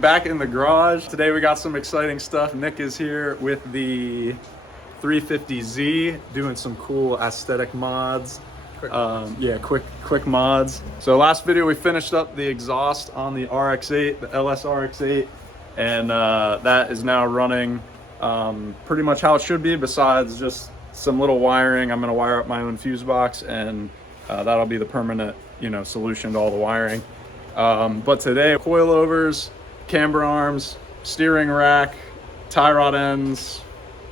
Back in the garage. Today we got some exciting stuff. Nick is here with the 350Z doing some cool aesthetic mods. Quick mods. So last video we finished up the exhaust on the RX8, the LS RX8, and that is now running pretty much how it should be, besides just some little wiring. I'm going to wire up my own fuse box, and that'll be the permanent, solution to all the wiring. But today, coilovers, camber arms, steering rack, tie rod ends,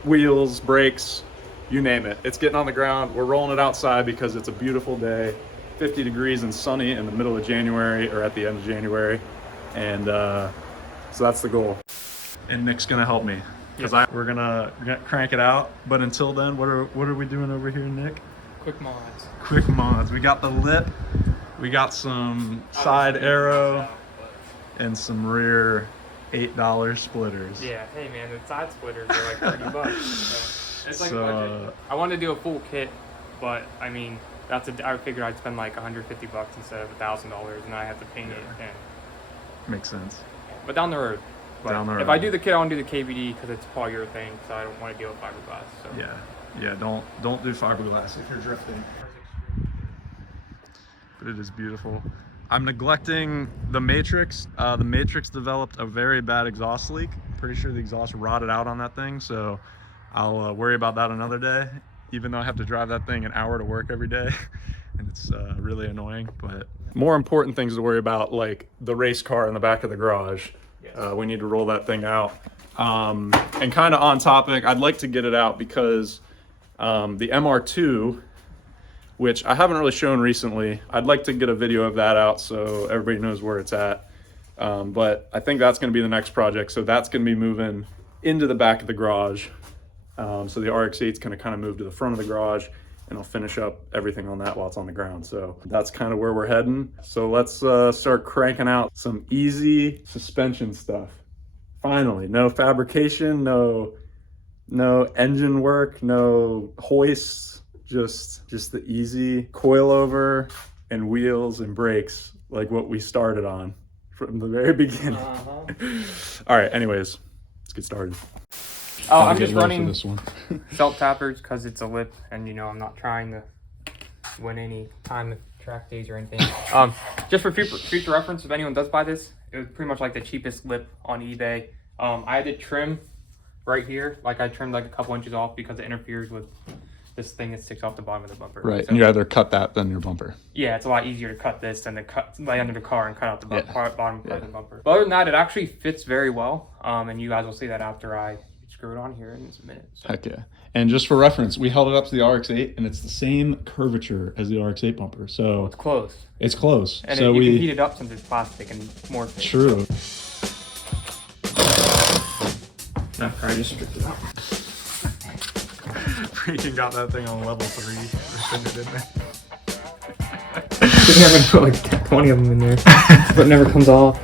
wheels, brakes, you name it. It's getting on the ground. We're rolling it outside because it's a beautiful day, 50 degrees and sunny in the middle of January, or at the end of January. And so that's the goal. And Nick's gonna help me because we're gonna crank it out. But until then, what are we doing over here, Nick? Quick mods. Quick mods. We got the lip, we got some side arrow, and some rear $8 splitters. Yeah, hey man, the side splitters are like 30 bucks. So it's like budget. I wanted to do a full kit, but I mean, I figured I'd spend like 150 bucks instead of $1,000, and I have to paint it. And makes sense. But down the road. If I do the kit, I want to do the KVD because it's polyurethane, so I don't want to deal with fiberglass. So. Yeah, don't do fiberglass if you're drifting. But it is beautiful. I'm neglecting the Matrix. The Matrix developed a very bad exhaust leak. Pretty sure the exhaust rotted out on that thing, so I'll worry about that another day, even though I have to drive that thing an hour to work every day. And it's really annoying. But more important things to worry about, like the race car in the back of the garage. Yes. We need to roll that thing out. And kind of on topic, I'd like to get it out because the MR2, which I haven't really shown recently, I'd like to get a video of that out so everybody knows where it's at. But I think that's going to be the next project. So that's going to be moving into the back of the garage. So the RX8 is going to kind of move to the front of the garage, and I'll finish up everything on that while it's on the ground. So that's kind of where we're heading. So let's start cranking out some easy suspension stuff. Finally, no fabrication, no engine work, no hoists. Just the easy coilover and wheels and brakes, like what we started on from the very beginning. All right, anyways, let's get started. Oh, I'm just running this one. Felt tappers because it's a lip, and I'm not trying to win any time with track days or anything. Just for future reference, if anyone does buy this, it was pretty much like the cheapest lip on eBay. I had to trim right here, like I trimmed like a couple inches off because it interferes with this thing that sticks off the bottom of the bumper. Right, so, and you rather cut that than your bumper. Yeah, it's a lot easier to cut this than to lay under the car and cut out the bottom part of the bumper. But other than that, it actually fits very well, and you guys will see that after I screw it on here in a minute. So. Heck yeah. And just for reference, we held it up to the RX8, and it's the same curvature as the RX8 bumper. So it's close. It's close. And so you can heat it up since it's plastic and more thick. True. I just stripped it out. Freaking got that thing on level 3. We're sitting it in there. I'm gonna put like 20 of them in there, but it never comes off.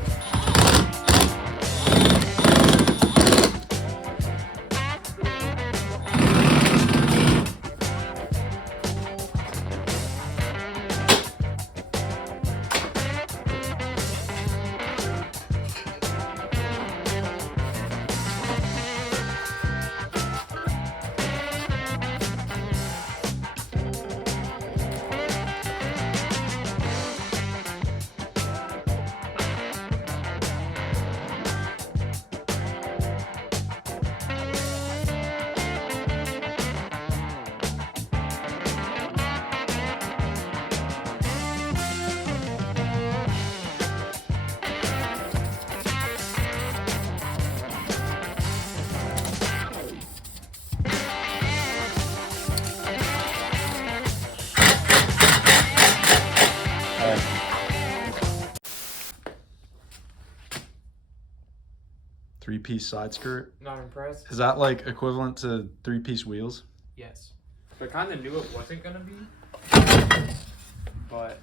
Three-piece side skirt. Not impressed. Is that like equivalent to 3-piece wheels? Yes. I kind of knew it wasn't gonna be, but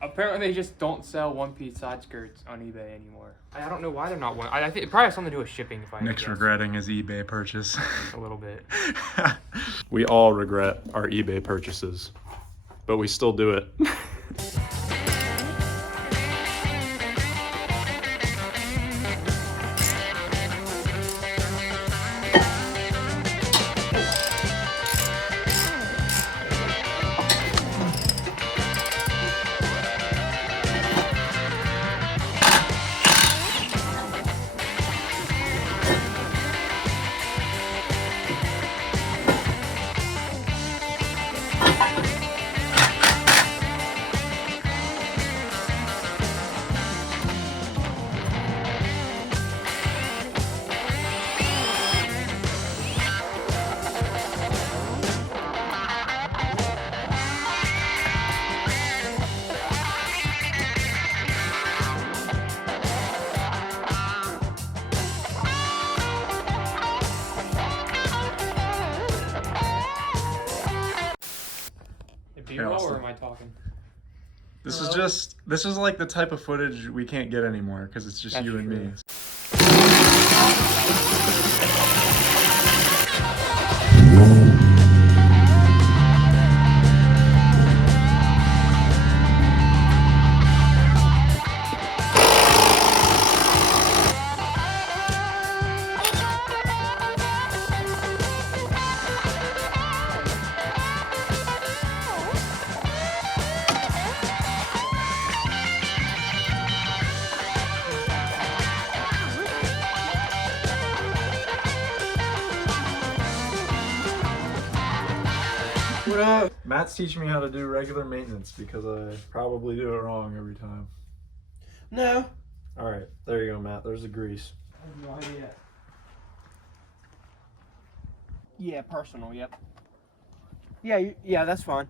apparently they just don't sell one-piece side skirts on eBay anymore. I don't know why they're not one. I think it probably has something to do with shipping. If I Nick's regretting his eBay purchase. A little bit. We all regret our eBay purchases, but we still do it. talking. This is like the type of footage we can't get anymore because it's just That's you and true. me. What up? Matt's teaching me how to do regular maintenance because I probably do it wrong every time. No. All right, there you go, Matt. There's the grease. I have no idea. Yeah, personal, yep. Yeah, that's fine.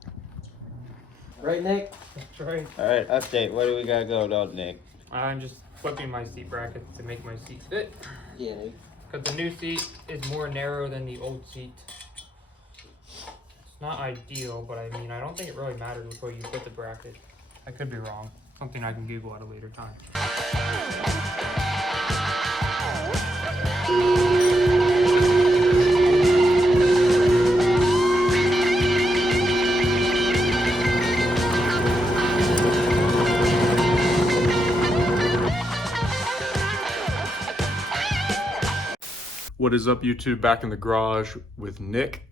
Right, Nick? That's right. All right, update. What do we got going on, Nick? I'm just flipping my seat bracket to make my seat fit. Yeah, Nick. Because the new seat is more narrow than the old seat. It's not ideal, but I mean, I don't think it really matters before you put the bracket. I could be wrong. Something I can Google at a later time. What is up, YouTube? Back in the garage with Nick.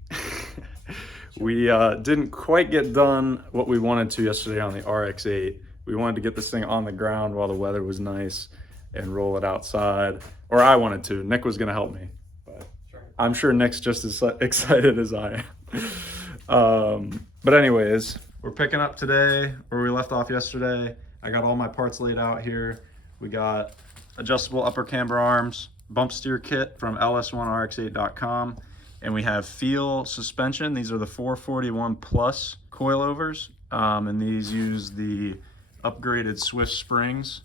We didn't quite get done what we wanted to yesterday on the RX8. We wanted to get this thing on the ground while the weather was nice and roll it outside. Or I wanted to. Nick was going to help me. But I'm sure Nick's just as excited as I am. But anyways, we're picking up today where we left off yesterday. I got all my parts laid out here. We got adjustable upper camber arms, bump steer kit from ls1rx8.com, and we have Feal suspension. These are the 441 plus coilovers, and these use the upgraded Swift springs.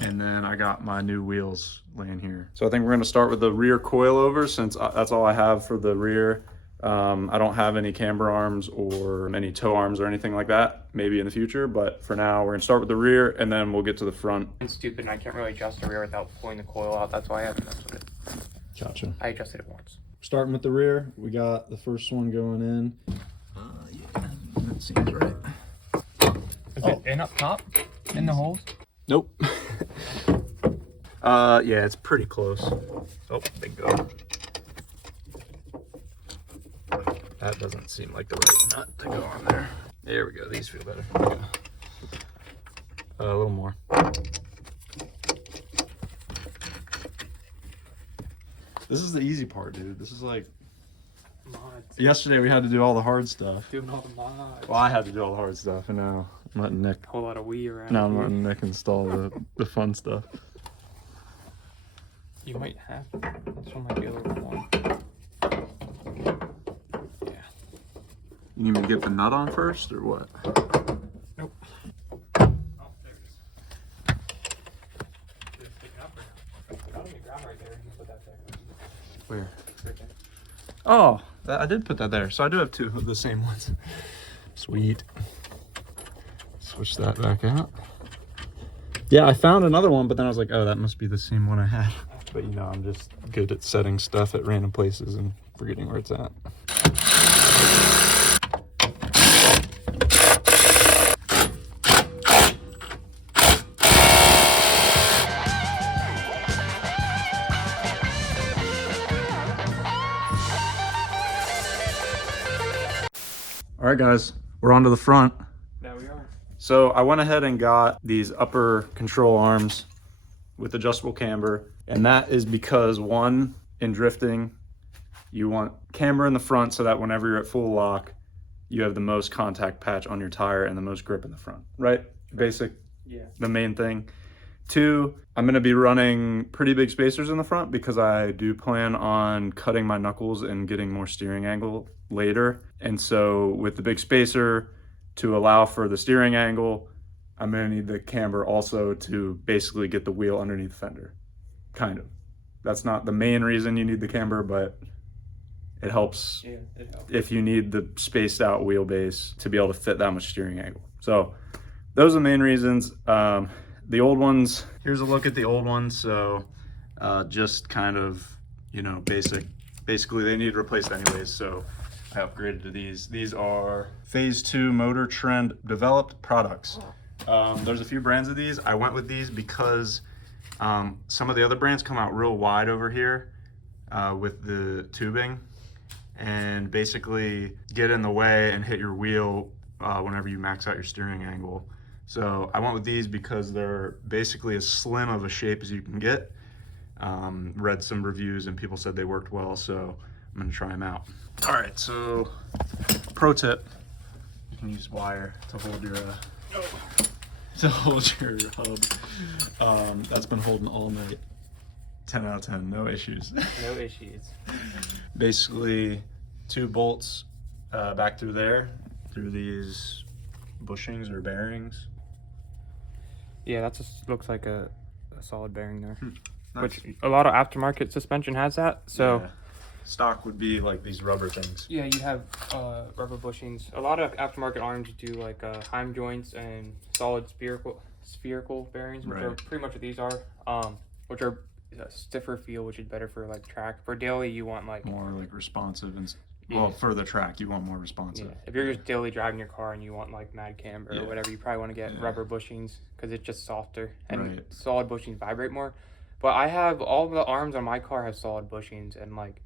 And then I got my new wheels laying here. So I think we're going to start with the rear coilovers since that's all I have for the rear. I don't have any camber arms or any toe arms or anything like that, maybe in the future, but for now we're gonna start with the rear and then we'll get to the front. I'm stupid and I can't really adjust the rear without pulling the coil out. That's why I haven't messed with it. Gotcha. I adjusted it once. Starting with the rear, we got the first one going in. Yeah, that seems right. Is it in up top? In the holes? Nope. Yeah, it's pretty close. Oh, big go. That doesn't seem like the right nut to go on there. There we go. These feel better. Okay. A little more. This is the easy part, dude. This is like Mods. yesterday we had to do all the hard stuff. Doing all the mods. Well, I had to do all the hard stuff, and now I'm letting Nick. A whole lot of Wii around. Now I'm here. letting Nick install the fun stuff. You might have. This one might be a little more. You need me to get the nut on first, or what? Nope. Oh, there it is. Is it sticking up or not? Not on the ground right there. You can put that there. Where? Right there. Oh, I did put that there. So I do have two of the same ones. Sweet. Switch that back out. Yeah, I found another one, but then I was like, oh, that must be the same one I had. But you know, I'm just good at setting stuff at random places and forgetting where it's at. All right, guys, we're on to the front. There we are. So I went ahead and got these upper control arms with adjustable camber. And that is because, one, in drifting, you want camber in the front so that whenever you're at full lock, you have the most contact patch on your tire and the most grip in the front, right? Basic, Yeah. the main thing. Two, I'm gonna be running pretty big spacers in the front because I do plan on cutting my knuckles and getting more steering angle later. And so with the big spacer, to allow for the steering angle, I'm gonna need the camber also to basically get the wheel underneath the fender, kind of. That's not the main reason you need the camber, but it helps Yeah, it helps. if you need the spaced out wheelbase to be able to fit that much steering angle. So those are the main reasons. The old ones, here's a look at the old ones. So just kind of, you know, basically they need replaced anyways. So I upgraded to these. These are Phase 2 Motor Trend developed products. There's a few brands of these. I went with these because some of the other brands come out real wide over here with the tubing, and basically get in the way and hit your wheel whenever you max out your steering angle. So I went with these because they're basically as slim of a shape as you can get. Read some reviews and people said they worked well, so I'm gonna try them out. All right, so pro tip, you can use wire to hold your hub. That's been holding all night. 10 out of 10, no issues. No issues. Basically 2 bolts back through there, through these bushings or bearings. Yeah, that just looks like a solid bearing there. Nice. Which a lot of aftermarket suspension has that. So Yeah. Stock would be like these rubber things. yeah, you have rubber bushings. A lot of aftermarket arms do like Heim joints and solid spherical bearings, which are Right. pretty much what these are. Which are a stiffer feel, which is better for like track. For daily, you want like More like responsive and Yeah. well, for the track you want more responsive. yeah. If you're just daily driving your car and you want like mad camber Yeah. or whatever, you probably want to get Yeah. rubber bushings because it's just softer and Right. solid bushings vibrate more. But I have all the arms on my car have solid bushings and like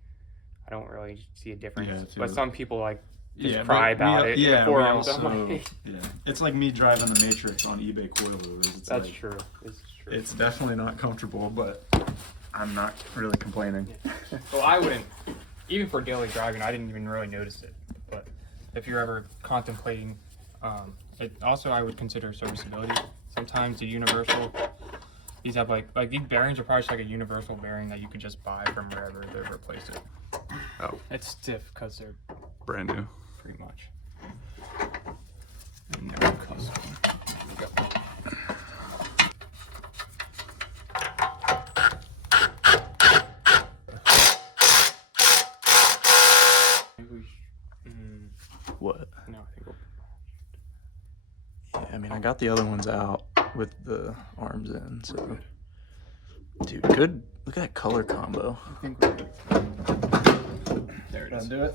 I don't really see a difference. Yeah, but too. some people like just Yeah, cry but about we, it. yeah, in the we forums. also, I'm like, yeah. It's like me driving the Matrix on eBay coilovers. It's that's like, true. It's true. It's definitely not comfortable, but I'm not really complaining. Well, I wouldn't, even for daily driving, I didn't even really notice it. But if you're ever contemplating, it also I would consider serviceability. Sometimes the universal, these have like these bearings are probably just like a universal bearing that you could just buy from wherever they replace it. Oh, It's stiff because they're brand new. pretty much. And they're custom. Maybe we What? no, I think we'll, Yeah, I mean, I got the other ones out with the arms in, so. Dude, good. Look at that color combo. I think we're good. There it is. Do it.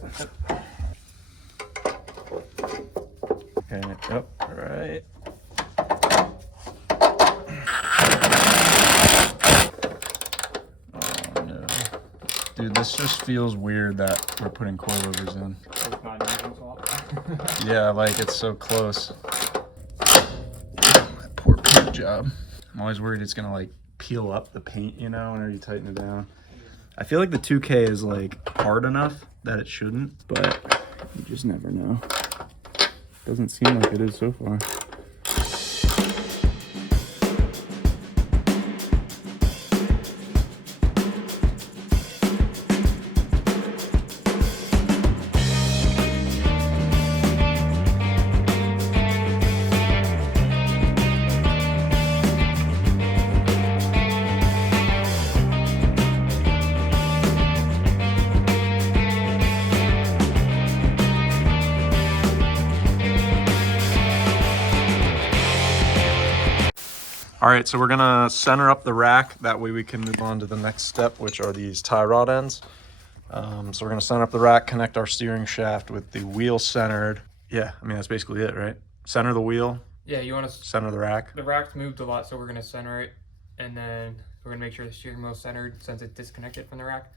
Okay, yep, all right. Oh no. Dude, this just feels weird that we're putting coilovers in. It's not usual swap. Yeah, like it's so close. That poor paint job. I'm always worried it's gonna like peel up the paint, you know, whenever you tighten it down. I feel like the 2K is like hard enough that it shouldn't, but you just never know. Doesn't seem like it is so far. All right, so we're gonna center up the rack. That way we can move on to the next step, which are these tie rod ends. So we're gonna center up the rack, connect our steering shaft with the wheel centered. Yeah, I mean, that's basically it, right? Center the wheel, Yeah, you want to. center the rack. The rack's moved a lot, so we're gonna center it, and then we're gonna make sure the steering wheel's centered since it's disconnected from the rack.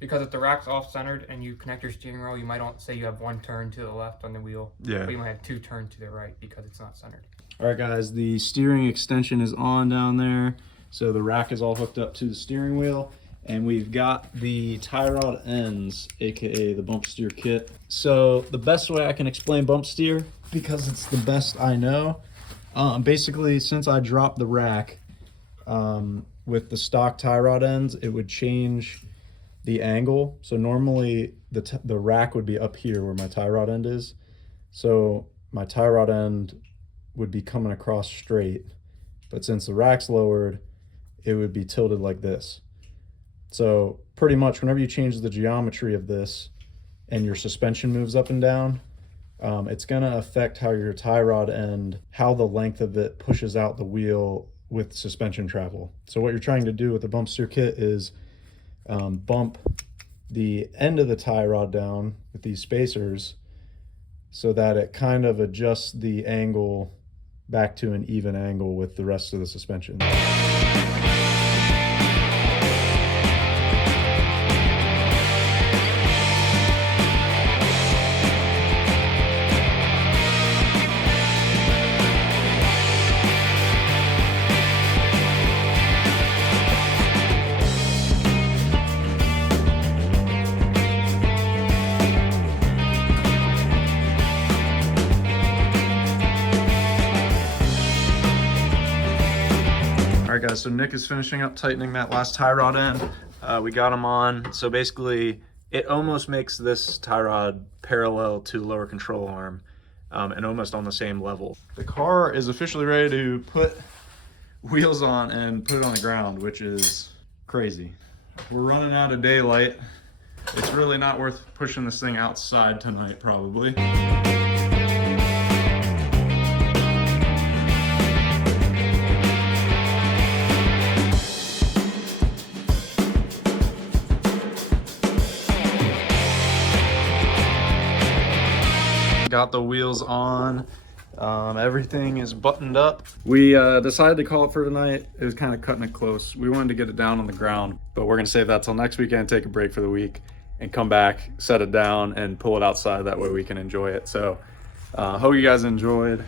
Because if the rack's off centered and you connect your steering wheel, you might not say you have one turn to the left on the wheel, Yeah. but you might have 2 turns to the right because it's not centered. All right, guys, the steering extension is on down there. So the rack is all hooked up to the steering wheel, and we've got the tie rod ends, AKA the bump steer kit. So the best way I can explain bump steer, because it's the best I know, basically since I dropped the rack with the stock tie rod ends, it would change the angle. So normally the rack would be up here where my tie rod end is. So my tie rod end would be coming across straight, but since the rack's lowered, it would be tilted like this. So pretty much whenever you change the geometry of this, and your suspension moves up and down, it's gonna affect how your tie rod end, how the length of it pushes out the wheel with suspension travel. So what you're trying to do with the bump steer kit is bump the end of the tie rod down with these spacers so that it kind of adjusts the angle back to an even angle with the rest of the suspension. All right, guys, so Nick is finishing up tightening that last tie rod end. We got him on. So basically, it almost makes this tie rod parallel to lower control arm and almost on the same level. The car is officially ready to put wheels on and put it on the ground, which is crazy. We're running out of daylight. It's really not worth pushing this thing outside tonight, probably. Got the wheels on. Everything is buttoned up. We decided to call it for tonight. It was kind of cutting it close. We wanted to get it down on the ground, but we're gonna save that till next weekend, take a break for the week, and come back, set it down, and pull it outside. That way we can enjoy it. So hope you guys enjoyed.